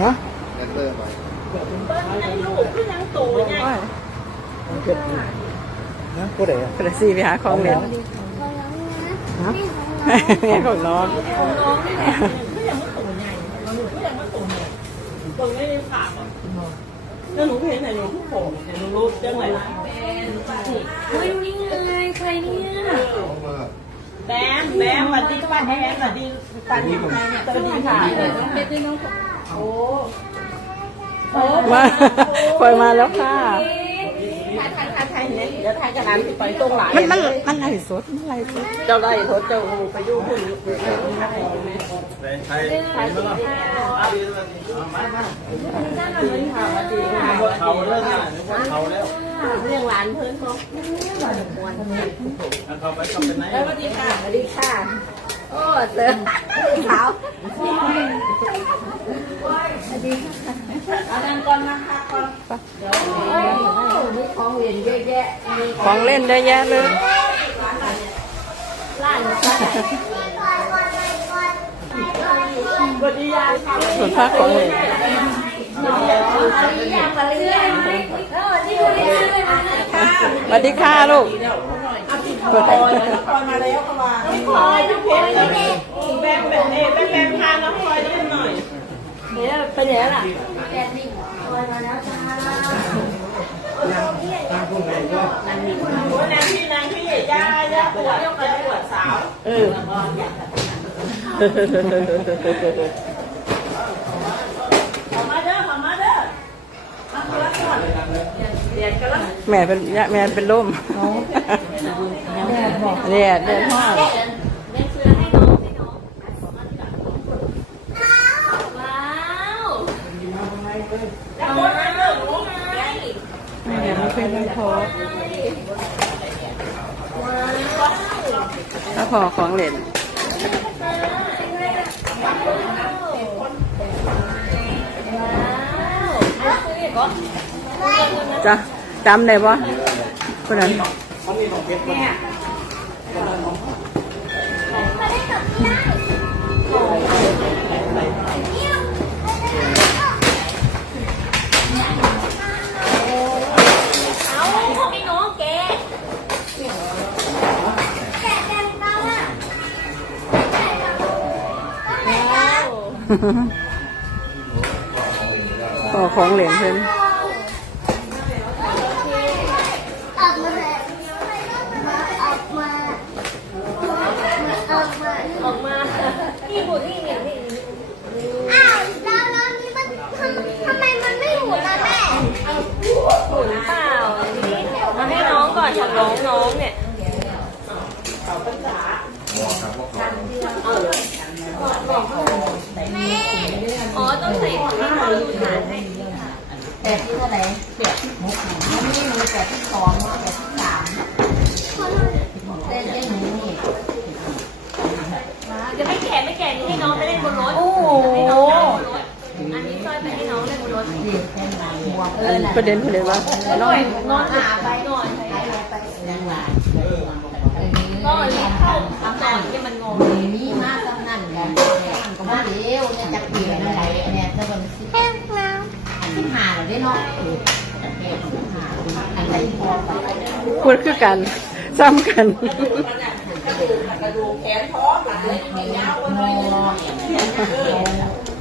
ฮะแดนเซอร์มาเบิ้งให้ลูกคือยังโตใหญ่เก็บนะผู้ใดอะกระซีไปหาของเล่นฮะแม่ของน้องของน้องนี่แหละคือยังไม่โตใหญ่เราหนูคือยังไม่โตใหญ่ตรงนี้ฝากอะแล้วหนูเห็นไหนหนูผู้โผล่เนี่ยหนูรู้จังไรล่ะเฮ้ยนี่ไงใครเนี่ยเขามาแบมแบมสวัสดีป้าแบมสวัสดีป้าเนี่ยสวัสดีค่ะเด็กด้วย น้องโอ้มาปล่อยมาแล้วค่ะ ถ่ายถ่ายถ่ายถ่ายเนี่ยเดี๋ยวถ่ายกระดานที่ไปตรงหลายมันมันมันไหลสดมันไหลสดเจ้าได้ทดเจ้าไปยุ่งคุณใครถ่ายดีค่ะสวัสดีค่ะเขาเรื่องนี้เขาแล้วเรื่องหลานเพื่อนเขาเขาไปเขาเป็นไหนสวัสดีค่ะสวัสดีค่ะ โอ้เสือขาวเอาดังก่อนนะคะก่อนเดี๋ยวมีของเรียนเยอะแยะของเล่นเยอะแยะเลยร้านสวัสดียายค่ะส่วนภาคของเล่นมาเรื่อยๆแล้วที่อยู่ในชื่อเลยนะสวัสดีค่ะลูก คอยแล้วคอยมาแล้วเข้ามาคอยพี่เพชรแบมแบมเอแบมแบมพาน้องคอยได้หน่อยเนี่ยเป็นยังไงล่ะแดดดิ่งลอยมาแล้วจ้าโอ้ยนางพี่นางพี่ย่าย่าปวดย่าปวดสาวเออขอมาเด้อขอมาเด้อมาคนละก่อนเรียนกันแล้วแม่เป็นแม่เป็นล่ม แดดบอกแดดแดดห้อว้าวแล้วคนมาเด้อหนูไงแม่ไม่เคยได้พอถ้าพอของเล่นจ้ะจำได้ปะคนนั้น เอาพวกไอ้น้องแกแกะแดงเต้าอะพอของเล่นเพิ่น ออกมาเลยออกมาออกมาออกมานี่บุนี่นี่นี่ อ้าวแล้วแล้วนี่มันทำทำไมมันไม่หมุนล่ะแม่ หมุนเปล่ามาให้น้อง ก่อนของน้องน้องเนี่ยอ๋อต้องใส่ถุงให้เขาดูฐานให้แปดที่เท่าไหร่แปดที่หกมันไม่มีแปดที่สองแปดที่สามเต้นเต้นหนูนี่จะไม่แก่ไม่แก่นี่ให้น้องไปเล่นบนรถโอ้โหให้น้องไปเล่นบนรถอันนี้สร้อยไปให้น้องเล่นบนรถดีแค่ไหนบวกเออัอนน่ะประเด็นประเด็นว่าน้องนอนหาไปนอนไปไป ก็รีบเข้าทำนอนที่มันงงมีมากกำนั่นกันก็มาเร็วเนี่ยจะเปลี่ยนอะไรเนี่ยถ้าวันสิบแห้งน้สิบห้าหรอได้เนาะพูดคือกันซ้ำกันกระดูกแขนท้องหลังเลยไม่ยาวโมเลย